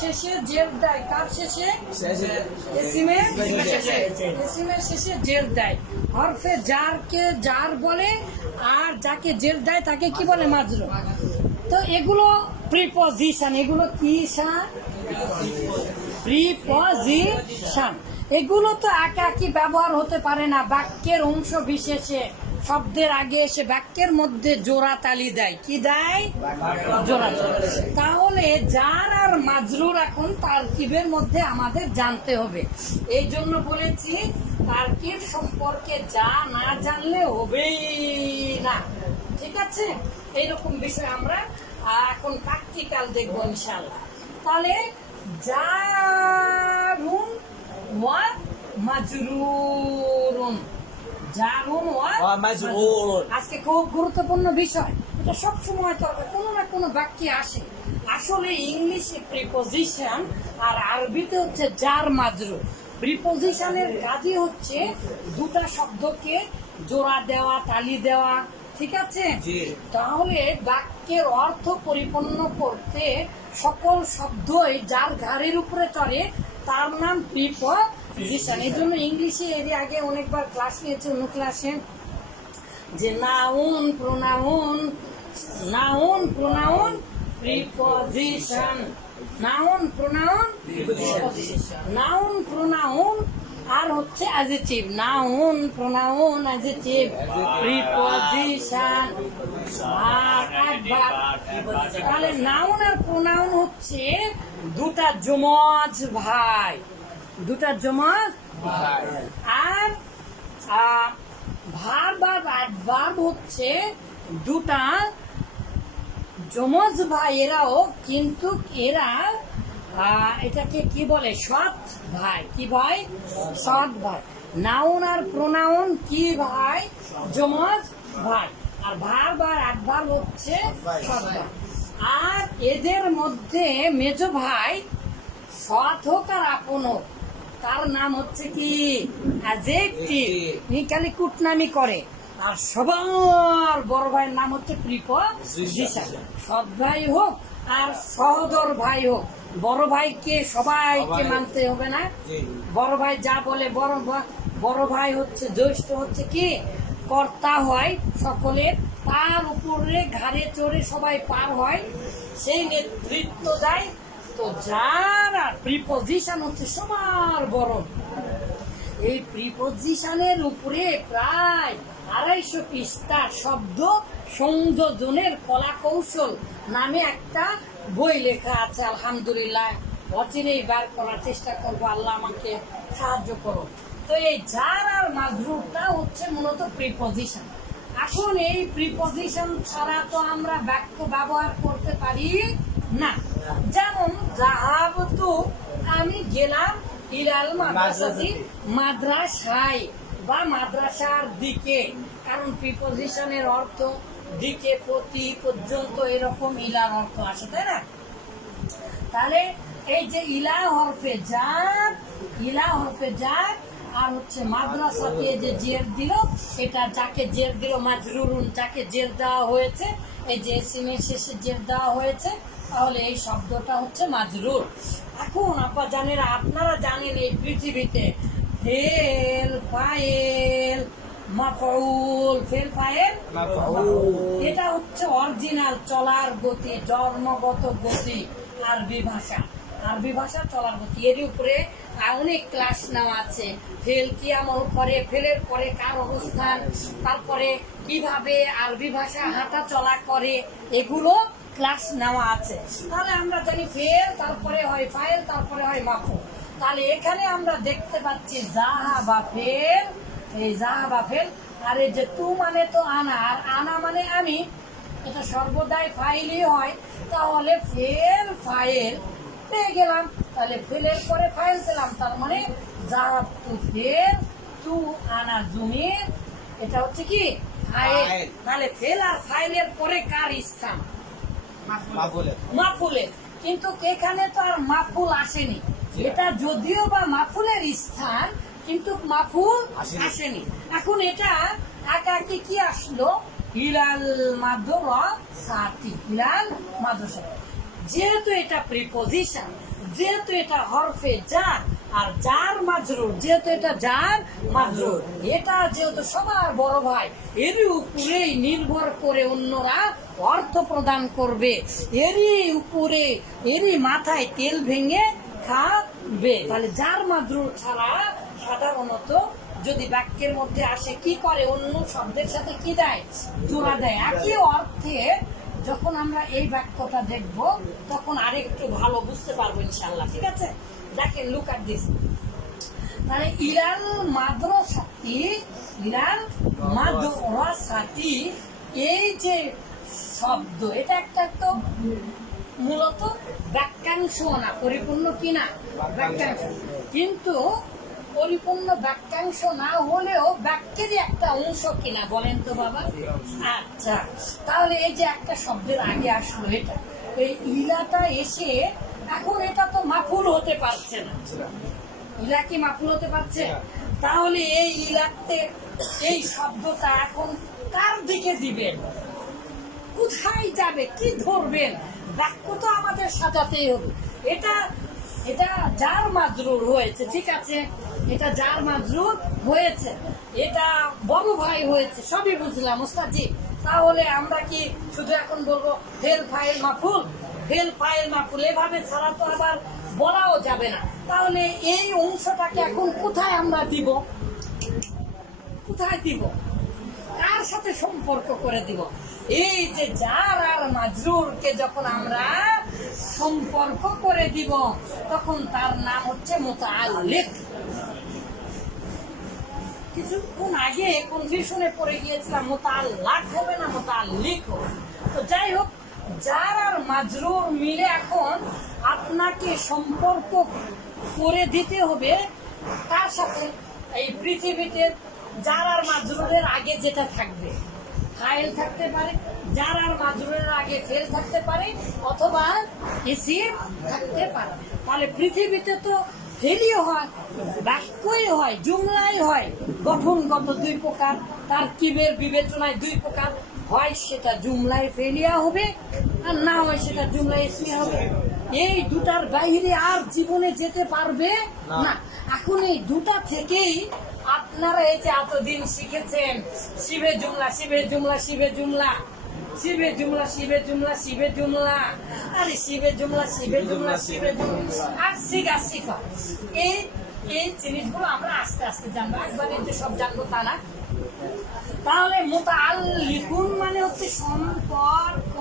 শেষে জের দেয় কার শেষে? এসিমের এসিমের শেষে। জের দেয়। হরফে জারকে জার বলে আর যাকে জের দেয় তাকে কি বলে? মাজরু। তো এগুলো প্রিপজিশন এগুলো কি শান? প্রিপজিশন এগুলো তো একাকি ব্যবহার হতে পারে না বাক্যের অংশ বিশেষে। শব্দের আগে এসে বাক্যের মধ্যে জোড়া তালি দেয়। কি দেয়? জোড়া তাহলে যার আর মাজরুর এখন তারকিবের মধ্যে আমাদের জানতে হবে। এই জন্য বলেছি, তারকিব সম্পর্কে যা না জানলে হবেই না। ঠিক আছে? এইরকম বিষয় আমরা এখন প্র্যাকটিক্যাল দেখব ইনশাল্লাহ তাহলে জারুন ওয়া মাজরুরুন। আজকে খুব গুরুত্বপূর্ণ বিষয়। এটা সব সময় তো কোনো না কোনো বাক্যে আসে। আসলে ইংলিশে প্রিপোজিশন আর আরবিতে হচ্ছে যার মাজরু। প্রিপোজিশনের কাজই হচ্ছে দুটা শব্দকে জোড়া দেওয়া তালি দেওয়া। ঠিক আছে? তাহলে বাক্যের অর্থ পরিপূর্ণ করতে সকল শব্দই যার ঘাড়ের উপরে চড়ে তার নাম প্রিপোজিশন এই জন্য ইংলিশে এর আগে অনেকবার ক্লাস নিয়েছে, অন্য ক্লাসে যে noun, pronoun noun, pronoun preposition noun, pronoun noun, pronoun, আর হচ্ছে adjective noun, pronoun adjective preposition আর একবার তাহলে নাউন আর প্রোনাউন হচ্ছে দুটা জমজ ভাই। দুটা জমজ আর ভার্ব আর অ্যাডভার্ব হচ্ছে দুটা যমজ ভাই এরাও কিন্তু এরা এটাকে কি বলে? সৎ ভাই। কি ভাই? সৎ ভাই। নাউন আর প্রোনাউন কি ভাই? যমজ ভাই। আর ভার্ব আর অ্যাডভার্ব হচ্ছে সৎ ভাই। আর এদের মধ্যে মেজ ভাই সৎ হোক আর আপন হোক। তার নাম হচ্ছে কি? খালি কুটনামি করে। আর সবার বড় ভাইয়ের নাম হচ্ছে কৃপ সৎ ভাই হোক আর সহদর ভাই হোক। বড় ভাইকে সবাইকে সবাই- মানতে হবে না। বড় ভাই যা বলে বড় বড় ভাই হচ্ছে জ্যৈষ্ঠ হচ্ছে কি? কর্তা হয় সকলের। তার উপরে ঘাড়ে চড়ে সবাই পার হয়। সেই নেতৃত্ব দেয় তো যার প্রিপোজিশন হচ্ছে সবার বড়। এই প্রিপোজিশনের উপরে প্রায় আড়াইশো পৃষ্ঠার শব্দ সংযোজনের কলা কৌশল নামে একটা বই লেখা আছে, আলহামদুলিল্লাহ। অচিরেই বার করার চেষ্টা করব, আল্লাহ আমাকে সাহায্য করো তো এই যার আর মাজরুরটা হচ্ছে মূলত প্রিপোজিশন এখন এই প্রিপোজিশন ছাড়া তো আমরা বাক্য ব্যবহার করতে পারি না। যেমন তো আমি গেলাম ইলাল মাদ্রাসাতি মাদ্রাসায় বা মাদ্রাসার দিকে। কারণ প্রিপোজিশনের অর্থ দিকে প্রতি পর্যন্ত এরকম ইলার অর্থ আসে তাই না? তাহলে এই যে ইলা হরফে যার ইলা হরফে যার আর হচ্ছে মাদ্রাসা দিয়ে যে জের দিল এটা যাকে জের দিল মাজরুরুন যাকে জের দেওয়া হয়েছে এই যে সিমের শেষে জের দেওয়া হয়েছে তাহলে এই শব্দটা হচ্ছে মাজরুর এখন আপা জানেন আপনারা জানেন এই পৃথিবীতে ফেল ফাইল মাফউল ফেল মাফউল। এটা হচ্ছে অরিজিনাল চলার গতি জন্মগত গতি আরবি ভাষা। আরবি ভাষা চলার গতি। এর উপরে অনেক ক্লাস নেওয়া আছে। ফেল কি আমল করে ফেলের পরে কার অবস্থান তারপরে কীভাবে আরবি ভাষা হাঁটা চলা করে এগুলো ক্লাস নেওয়া আছে। তাহলে আমরা জানি ফেল তারপরে হয় ফাইল তারপরে হয় মাফু। তাহলে এখানে আমরা দেখতে পাচ্ছি জাহা বা ফেল এই জাহা বা ফেল আর এই যে তু মানে তো আনা আর আনা মানে আমি এটা সর্বদাই ফাইলই হয়। তাহলে ফেল ফাইল পেয়ে গেলাম। তাহলে ফেলের পরে ফাইল পেলাম তার মানে জাহাব তু ফেল তু আনা জমি এটা হচ্ছে কি? ফাইল ফাইল। তাহলে ফেল আর ফাইলের পরে কার স্থান? মাফুলের। কিন্তু এখানে তো আর মাফুল আসেনি। এটা যদিও বা মাফুলের স্থান কিন্তু মাফুল আসেনি। এখন এটা একাকি কি আসলো? হিলাল মাদ্রা সাথী হিলাল মাদ্রাসা যেহেতু এটা প্রিপোজিশন যেহেতু এটা হরফে যার আর যার মাজরুর, যেহেতু এটা যার মাজরুর, এটা যেহেতু সবার বড় ভাই, এরই উপরেই নির্ভর করে অন্যরা অর্থ প্রদান করবে। এরই উপরে, এরই মাথায় তেল ভেঙে খাবে। তাহলে যার মাজরুর ছাড়া সাধারণত যদি বাক্যের মধ্যে আসে, কি করে? অন্য শব্দের সাথে কি দেয়? জোড়া দেয়। একই অর্থে যখন আমরা এই বাক্যটা দেখব, তখন আরেকটু ভালো বুঝতে পারব ইনশাল্লাহ ঠিক আছে? দেখেন লুক at this. মানে ইরান মাদ্রাসাতি ইরান মাদ্রাসাতি এই যে শব্দ, এটা একটা তো মূলত বাক্যাংশ না পরিপূর্ণ কি না বাক্যাংশ কিন্তু পরিপূর্ণ বাক্যাংশ না হলেও বাক্যেরই একটা অংশ কিনা, বলেন তো বাবা। আচ্ছা তাহলে এই যে একটা শব্দের আগে আসলো এটা, এই ইলাটা এসে এখন এটা তো মাফুল হতে পারছে না। ইলা কি মাফুল হতে পারছে? তাহলে এই ইলাতে এই শব্দটা এখন কার দিকে দিবেন কোথায় যাবে? কি ধরবেন বাক্য তো আমাদের সাজাতেই হবে। এটা এটা যার মাজরুর হয়েছে ঠিক আছে? এটা যার মাজরুর হয়েছে। এটা বড় ভাই হয়েছে সবই বুঝলাম ওস্তাদজি। তাহলে আমরা কি শুধু এখন বলব ফেল ফাইল মাফুল? ফেল ফাইল মাফুল এভাবে ছাড়া তো আবার বলাও যাবে না। তাহলে এই অংশটাকে এখন কোথায় আমরা দিব? কোথায় দিব? কার সাথে সম্পর্ক করে দিব? এই যে যার আর মাজরুরকে যখন আমরা সম্পর্ক করে দিব, তখন তার নাম হচ্ছে মোতালেক কিছুক্ষণ আগে কনফিউশনে পড়ে গিয়েছিলাম মোতাল্লাক হবে না মোতাল্লিক হবে। তো যাই হোক যার আর মাজরুর মিলে এখন আপনাকে সম্পর্ক করে দিতে হবে, তার সাথে এই পৃথিবীতে যার আর মাজরুরের আগে যেটা থাকবে, ফাইল থাকতে পারে, যার আর মাজরুরের আগে ফেল থাকতে পারে অথবা এসি থাকতে পারে। তাহলে পৃথিবীতে তো ফেলিও হয়, বাক্যই হয়, জুমলাই হয়, গঠনগত দুই প্রকার, তার কিবের বিবেচনায় দুই প্রকার হয় সেটা জুমলায় ফেলিয়া হবে আর না হয় সেটা জুমলায় এসিয়া হবে। এই দুটার বাইরে আর জীবনে যেতে পারবে না। এখন এই দুটা থেকেই আপনারা এই যে এতদিন শিখেছেন শিবে জুমলা শিবে জুমলা শিবে জুমলা শিবে জুমলা শিবে জুমলা শিবে জুমলা আরে শিবে জুমলা শিবে জুমলা শিবে জুমলা আর শিখা শিখা। এই এই জিনিসগুলো আমরা আস্তে আস্তে জানব। একবারে যে সব জানব তা না। তাহলে মোতাল লিখুন মানে হচ্ছে সম্পর্ক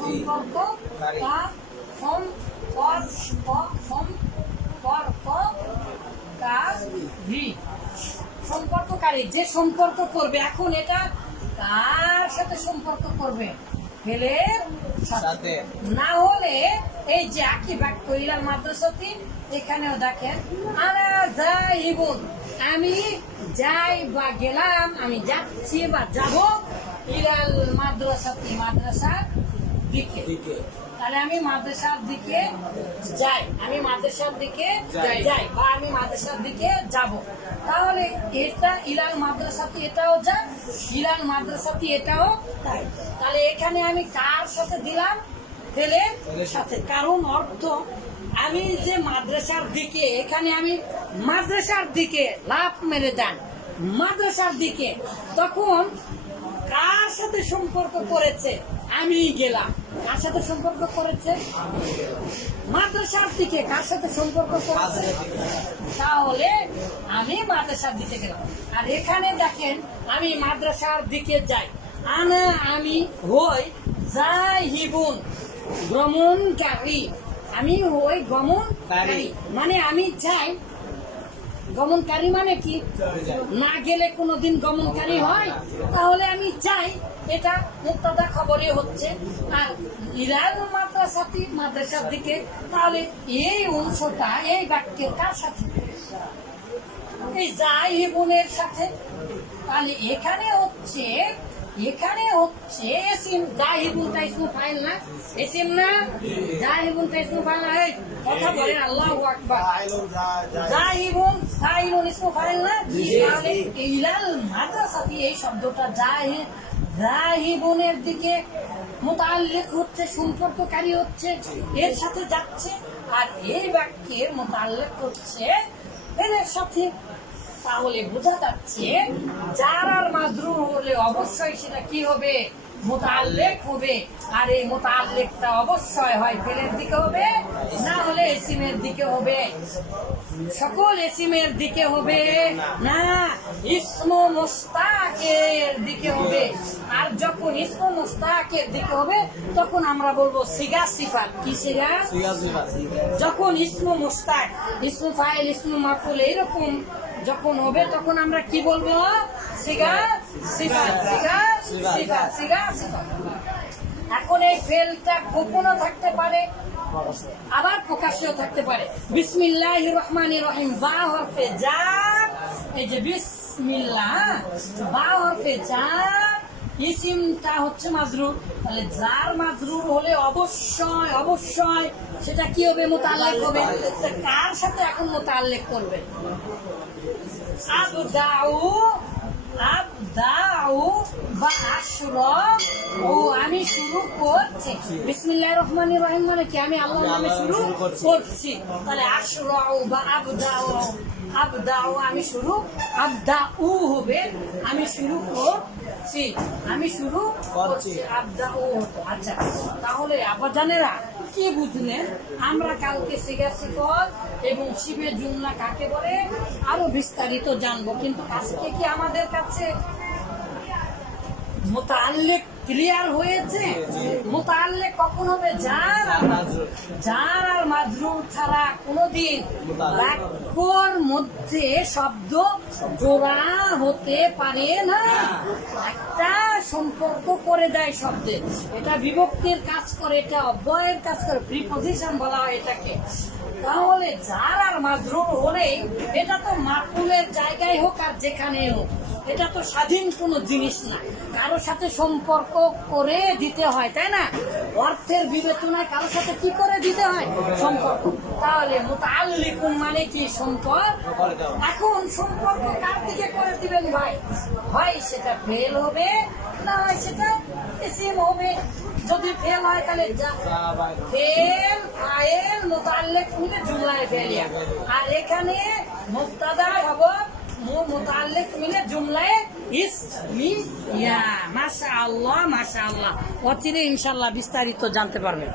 সম্পর্ক সম্পর্ককারী, যে সম্পর্ক করবে, এখন এটা কার সাথে সম্পর্ক করবে? সাথে। না হলে এই যে আকি ইলাল মাদ্রাসাতি এখানেও দেখেন আমি যাই বা গেলাম আমি যাচ্ছি বা যাব ইলাল মাদ্রাসাতি মাদ্রাসার দিকে। তাহলে আমি মাদ্রাসার দিকে যাই আমি মাদ্রাসার দিকে যাই। যাই বা আমি মাদ্রাসার দিকে যাব। তাহলে এটা ইলাল মাদ্রাসাতে এটাও যা ইলাল মাদ্রাসাতে এটাও তাই। তাহলে এখানে আমি কার সাথে দিলাম? ফেলে সাথে। কারণ অর্থ আমি যে মাদ্রাসার দিকে, এখানে আমি মাদ্রাসার দিকে লাভ মেরে দেন। মাদ্রাসার দিকে। তখন কার সাথে সম্পর্ক করেছে? আমি গেলাম। কার সাথে সম্পর্ক করেছে? মাদ্রাসার দিকে কার সাথে সম্পর্ক করেছে? তাহলে আমি মাদ্রাসার দিকে গেলাম। আর এখানে দেখেন, আমি মাদ্রাসার দিকে যাই। আনা আমি হই যাই হিবুন ভ্রমণকারী। আমি ওই গমনকারী মানে আমি যাই গমনকারী মানে কি? না গেলে কোনোদিন গমনকারী হয়। তাহলে আমি চাই এটা মুক্তাদা খবরে হচ্ছে। আর ইরান মাদ্রাসাতি মাদ্রাসার দিকে তাহলে এই অংশটা এই বাক্যের কার সাথে। এই জাহিবুনের সাথে। তাহলে এখানে হচ্ছে এখানে হচ্ছে এসিম জাহিবুনটা ইসমু ফাইল না? এসিম না? জাহিবুনটা ইসমু ফাইল না? এই কথা বলেন আল্লাহু আকবার। জাহিবুন ফাইলুন ইসমু ফাইল না? তাহলে ইলাল মাদ্রাসাতি এই শব্দটা জাহি জাহিবুনের দিকে মোতাল্লিক হচ্ছে সম্পর্ককারী হচ্ছে এর সাথে যাচ্ছে আর এই বাক্যের মোতাল্লিক হচ্ছে এদের সাথে তাহলে বোঝা যাচ্ছে যার আর মাদ্রু হলে অবশ্যই সেটা কি হবে? মোতাল্লেক হবে। আর এই মোতাল্লেকটা অবশ্যই হয় ফেলের দিকে হবে না হলে এসিমের দিকে হবে। সকল এসিমের দিকে হবে না ইসম মোস্তাকের দিকে হবে। আর যখন ইসম মোস্তাকের দিকে হবে তখন আমরা বলব সিগা সিফাত। কি সিগা? যখন ইসমু মুস্তাক ইসমু ফাইল ইসমু মাফুল এইরকম যখন হবে তখন আমরা কি বলব? সিগা সিগা সিগা সিগা সিগা এখন এই ফেলটা গোপনও থাকতে পারে, আবার প্রকাশ্যও থাকতে পারে। বিসমিল্লাহ রহমান রহিম, বা হরফে যা এই যে বিসমিল্লাহ, বা হরফে জার ইসিমটা হচ্ছে মাজরুর। তাহলে যার মাজরুর হলে অবশ্যই অবশ্যই সেটা কি হবে? মোতাল্লেক হবে। কার সাথে এখন মোতাল্লেক করবে? আবদাউ আবদাউ বা আশরা। ও আমি শুরু করছি। বিসমিল্লাহির রহমানির রহিম মানে কি? আমি আল্লাহর নামে শুরু করছি। তাহলে আশরা বা আবদাউ আবদাউ আমি শুরু আবদাউ হবে আমি শুরু করছি আমি শুরু করছি। আচ্ছা তাহলে আব্বাজানেরা কি বুঝলেন? আমরা কালকে শিখা শিখর এবং শিবের জুমলা কাকে বলে? আরও বিস্তারিত জানব। কিন্তু আজকে কি আমাদের কাছে মোতাল্লেক ক্লিয়ার হয়েছে? মোতাল্লেক কখন হবে? যার। যার আর মাজরুর ছাড়া কোনোদিন বাক্যর মধ্যে শব্দ জোড়া হতে পারে না। একটা সম্পর্ক করে দেয় শব্দে। এটা বিভক্তির কাজ করে এটা অব্যয়ের কাজ করে প্রিপোজিশন বলা হয় এটাকে। তাহলে যার আর মাজরুর হলেই এটা তো মাকুলের জায়গায় হোক আর যেখানে হোক এটা তো স্বাধীন কোনো জিনিস না। কারোর সাথে সম্পর্ক করে দিতে হয়, তাই না? অর্থের বিবেচনায় কারোর সাথে কি করে দিতে হয়? সম্পর্ক। তাহলে মোতাল্লিকুন মানে কি সম্পর্ক? এখন সম্পর্ক কার দিকে করে দিবেন ভাই? হয় সেটা ফেল হবে, না হয় সেটা এসিম হবে। যদি ফেল হয় তাহলে ফেল ফাইল মোতাল্লেক মিলে জুমলায় ফেলিয়া আর এখানে মুক্তাদা খবর মোতাল্লেক মিলে জুমলায় ইসমিয়া মাশাআল্লাহ মাশাআল্লাহ অচিরে ইনশাআল্লাহ বিস্তারিত জানতে পারবেন।